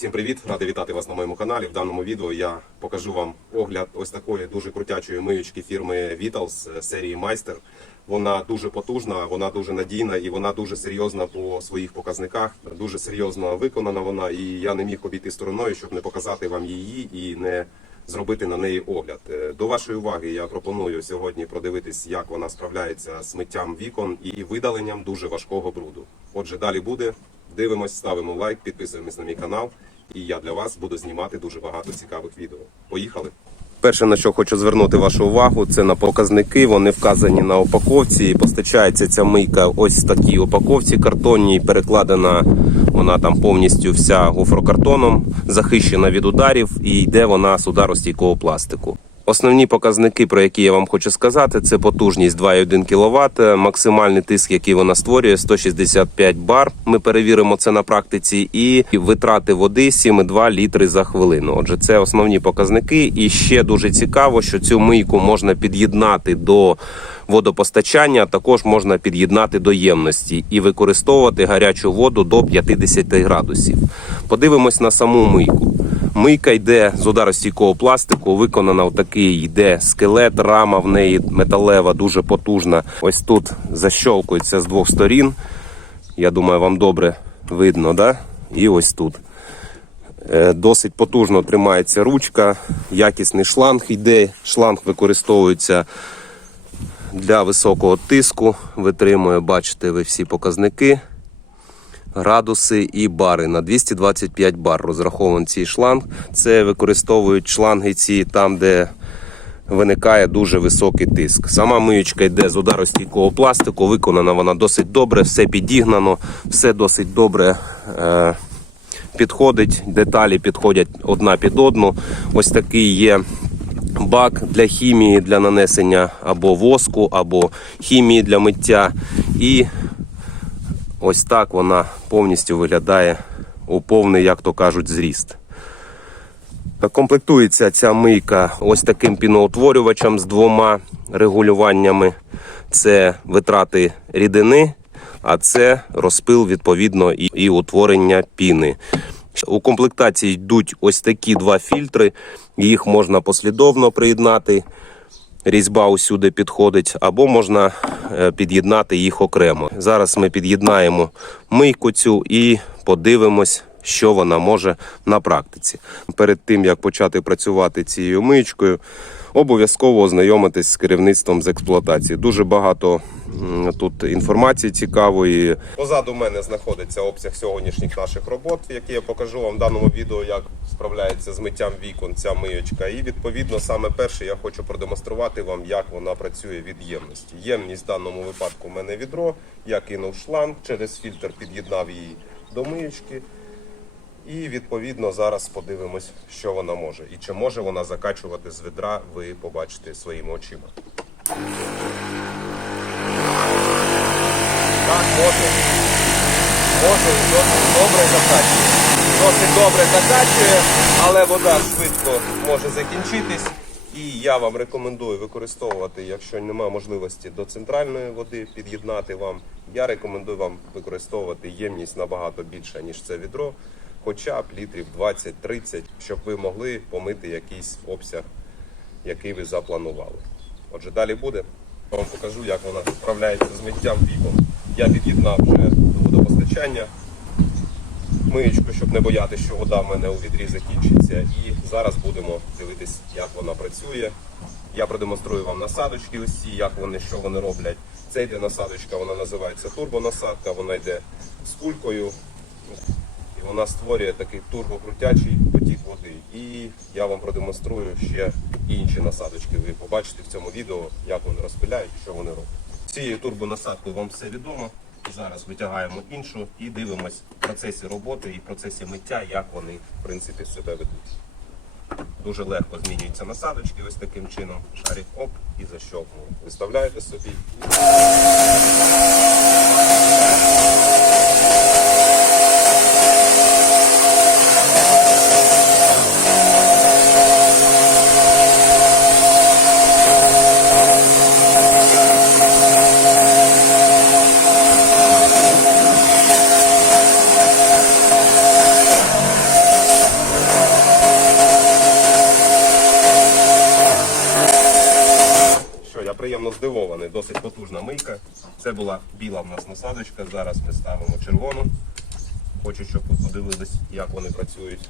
Всім привіт! Радий вітати вас на моєму каналі. В даному відео я покажу вам огляд ось такої дуже крутячої миючки фірми Vitals е, серії Майстер. Вона дуже потужна, вона дуже надійна і вона дуже серйозна по своїх показниках. Дуже серйозно виконана вона, і я не міг обійти стороною, щоб не показати вам її і не зробити на неї огляд. Е, До вашої уваги я пропоную сьогодні продивитись, як вона справляється з миттям вікон і видаленням дуже важкого бруду. Отже, далі буде. Дивимось, ставимо лайк, підписуємось на мій канал, і я для вас буду знімати дуже багато цікавих відео. Поїхали! Перше, на що хочу звернути вашу увагу, це на показники. Вони вказані на упаковці. І Постачається ця мийка ось в такій упаковці картонній. Перекладена вона там повністю вся гофрокартоном, захищена від ударів і йде вона з ударостійкого пластику. Основні показники, про які я вам хочу сказати, це потужність 2,1 кВт, максимальний тиск, який вона створює, 165 бар. Ми перевіримо це на практиці, і витрати води 7,2 літри за хвилину. Отже, це основні показники. І ще дуже цікаво, що цю мийку можна під'єднати до водопостачання, а також можна під'єднати до ємності і використовувати гарячу воду до 50 градусів. Подивимось на саму мийку. Мийка йде з ударостійкого пластику, виконана в йде скелет, рама в неї металева, дуже потужна. Ось тут защолкується з двох сторін. Я думаю, вам добре видно, да? І ось тут. Е, Досить потужно тримається ручка, якісний шланг йде. Шланг використовується для високого тиску. Витримує, бачите, ви всі показники градуси і бари на 225 бар розрахований цей шланг. Це використовують шланги ці там, де виникає дуже високий тиск. Сама миючка йде з ударостійкого пластику, виконана вона досить добре, все підігнано, все досить добре. Е- Підходить, деталі підходять одна під одну. Ось такий є бак для хімії, для нанесення або воску, або хімії для миття. І Ось так вона повністю виглядає у повний, як то кажуть, зріст. Комплектується ця мийка ось таким піноутворювачем з двома регулюваннями. Це витрати рідини, а це розпил відповідно і, і утворення піни. У комплектації йдуть ось такі два фільтри, їх можна послідовно приєднати. Різьба усюди підходить, або можна е, під'єднати їх окремо. Зараз ми під'єднаємо мийку цю і подивимось, що вона може на практиці. Перед тим як почати працювати цією миючкою, обов'язково ознайомитись з керівництвом з експлуатації. Дуже багато тут інформації цікавої. Позаду мене знаходиться обсяг сьогоднішніх наших робот, які я покажу вам в даному відео, як справляється з миттям вікон ця миючка. І відповідно саме перше я хочу продемонструвати вам, як вона працює від ємності. Ємність в даному випадку у мене відро. Я кинув шланг через фільтр, під'єднав її до миючки. І відповідно зараз подивимось, що вона може. І чи може вона закачувати з ведра, ви побачите своїми очима. Так, може. Може, досить добре закачує. Досить добре закачує, але вода швидко може закінчитись. І я вам рекомендую використовувати, якщо немає можливості до центральної води під'єднати вам. Я рекомендую вам використовувати ємність набагато більша, ніж це відро, хоча б літрів 20-30, щоб ви могли помити якийсь обсяг, який ви запланували. Отже, далі буде. Я вам покажу, як вона справляється з миттям вікон. Я під'єднав вже до водопостачання миючку, щоб не боятися, що вода в мене у відрі закінчиться. І зараз будемо дивитись, як вона працює. Я продемонструю вам насадочки усі, як вони, що вони роблять. Це йде насадочка, вона називається турбонасадка, вона йде з кулькою. І вона створює такий турбокрутячий потік води. І я вам продемонструю ще інші насадочки. Ви побачите в цьому відео, як вони розпиляють, що вони роблять. Цією турбонасадкою вам все відомо. Зараз витягаємо іншу і дивимось в процесі роботи і в процесі миття, як вони в принципі себе ведуть. Дуже легко змінюються насадочки ось таким чином. Шарик оп і защелкнув. Виставляєте собі. Приємно здивований. Досить потужна мийка. Це була біла в нас насадочка. Зараз ми ставимо червону. Хочу, щоб ви подивились, як вони працюють.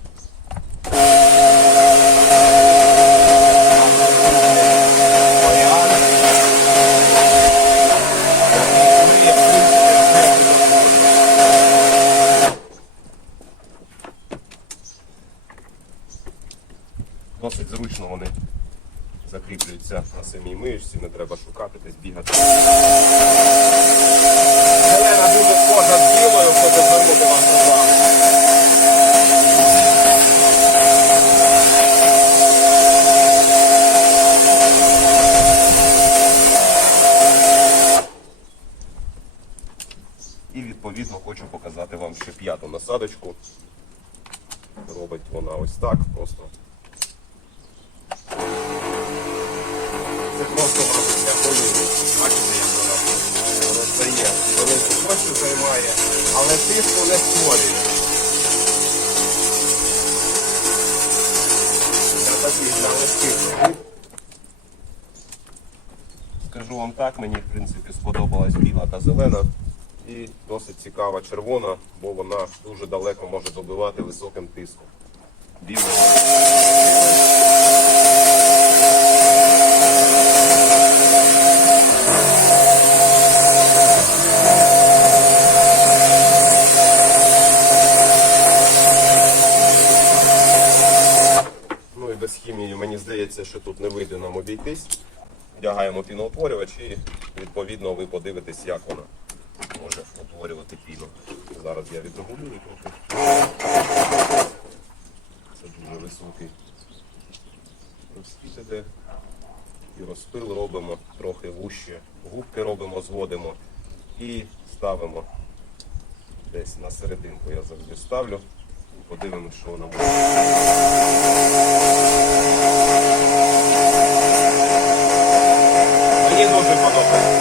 Досить зручно вони закріплюються на самій миючці, не треба шукати, десь бігати. Зелена дуже схожа з білою, хочу звернути вам увагу. І відповідно хочу показати вам ще п'яту насадочку. Робить вона ось так просто. Просто для хвилини. Бачите, як вона роздає. Велику площу займає, але тиску не створює. Для таких для легких. Скажу вам так, мені в принципі сподобалась біла та зелена. І досить цікава червона, бо вона дуже далеко може добивати високим тиском. Біла. Здається, що тут не вийде нам обійтись. Вдягаємо піноутворювач і відповідно ви подивитесь, як вона може утворювати піну. Зараз я відрегулюю трохи. Це дуже високий розхід іде. І розпил робимо трохи вуще. Губки робимо, зводимо і ставимо десь на серединку. Я завжди ставлю. Подивимось, що вона буде. Мені дуже подобається.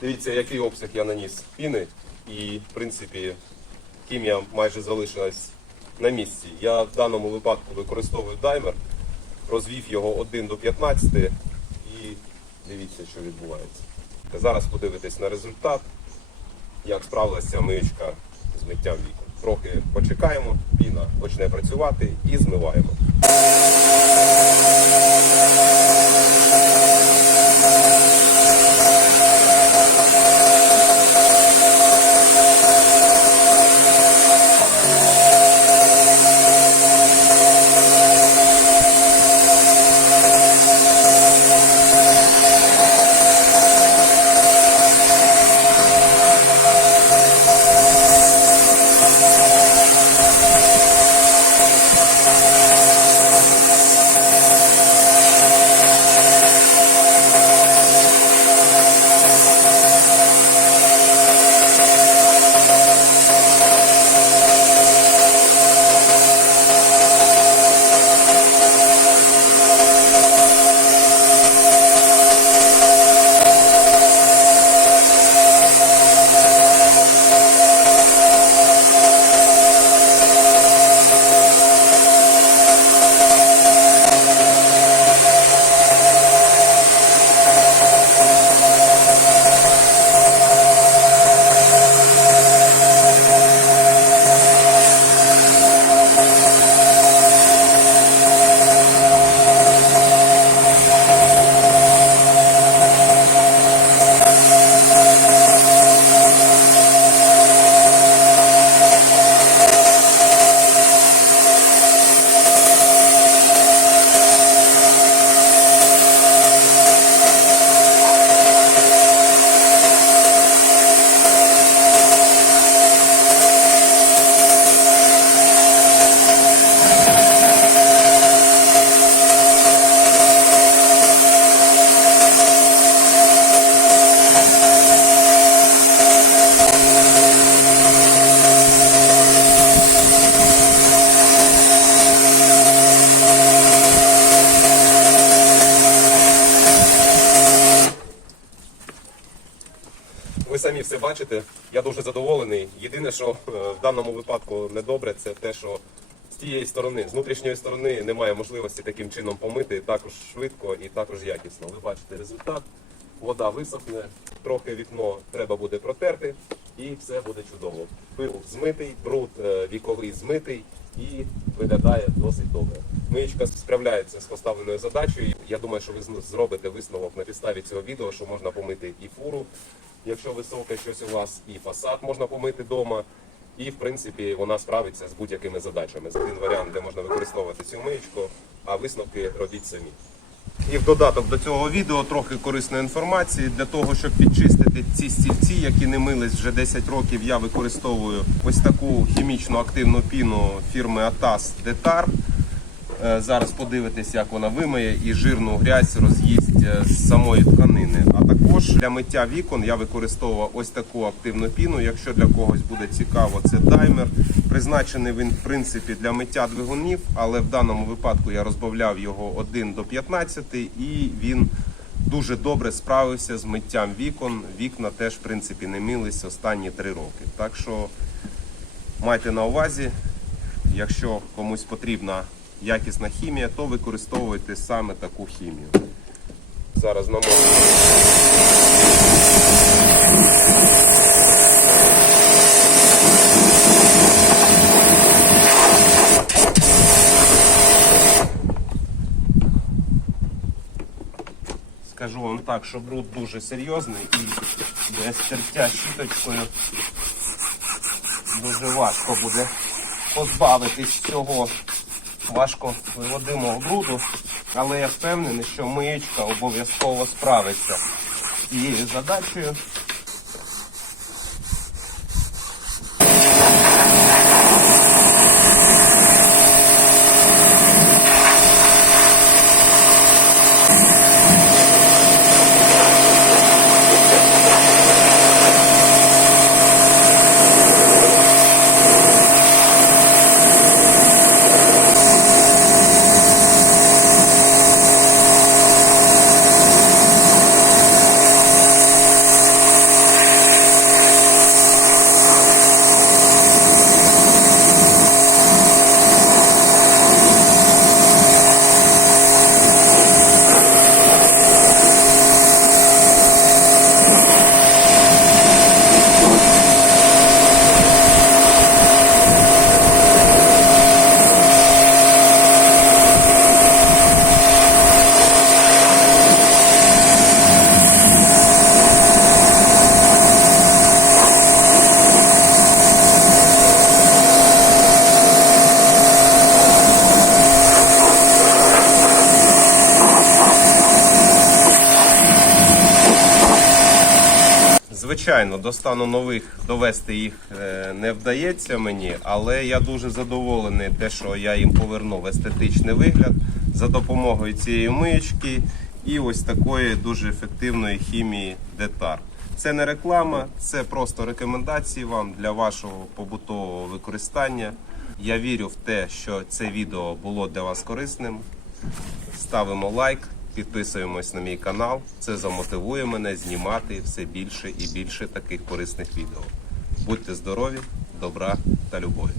Дивіться, який обсяг я наніс піни. І, в принципі, хімія майже залишилась на місці. Я в даному випадку використовую даймер, розвів його 1 до 15 і дивіться, що відбувається. Зараз подивитесь на результат, як справилася миючка з миттям вікон трохи почекаємо, піна почне працювати і змиваємо. Thank you. Самі все бачите. Я дуже задоволений. Єдине, що е, в даному випадку недобре, це те, що з тієї сторони, з внутрішньої сторони, немає можливості таким чином помити також швидко і також якісно. Ви бачите результат. Вода висохне, трохи вікно треба буде протерти, і все буде чудово. Пил змитий, бруд е, віковий змитий і виглядає досить добре. Миєчка справляється з поставленою задачею. Я думаю, що ви зробите висновок на підставі цього відео, що можна помити і фуру, якщо високе щось у вас, і фасад можна помити вдома. І в принципі вона справиться з будь-якими задачами. Це один варіант, де можна використовувати цю миєчку, а висновки робіть самі. І в додаток до цього відео трохи корисної інформації для того, щоб підчистити ці стільці, які не мились вже 10 років. Я використовую ось таку хімічну активну піну фірми Atas Detar. Е, Зараз подивитесь, як вона вимиє і жирну грязь роз'їсть з самої тканини. А також для миття вікон я використовував ось таку активну піну. Якщо для когось буде цікаво, це даймер. Призначений він в принципі для миття двигунів, але в даному випадку я розбавляв його 1 до 15 і він дуже добре справився з миттям вікон. Вікна теж в принципі не мились останні 3 роки. Так що майте на увазі, якщо комусь потрібна якісна хімія, то використовуйте саме таку хімію. Зараз наможу. Скажу вам так, що бруд дуже серйозний і без тертя щіточкою дуже важко буде позбавитись цього важко виводимо груду, але я впевнений, що миєчка обов'язково справиться з цією задачею. Звичайно, до стану нових довести їх е, не вдається мені, але я дуже задоволений, те, що я їм повернув естетичний вигляд за допомогою цієї миючки і ось такої дуже ефективної хімії Детар. Це не реклама, це просто рекомендації вам для вашого побутового використання. Я вірю в те, що це відео було для вас корисним. Ставимо лайк, підписуємось на мій канал. Це замотивує мене знімати все більше і більше таких корисних відео. Будьте здорові, добра та любові!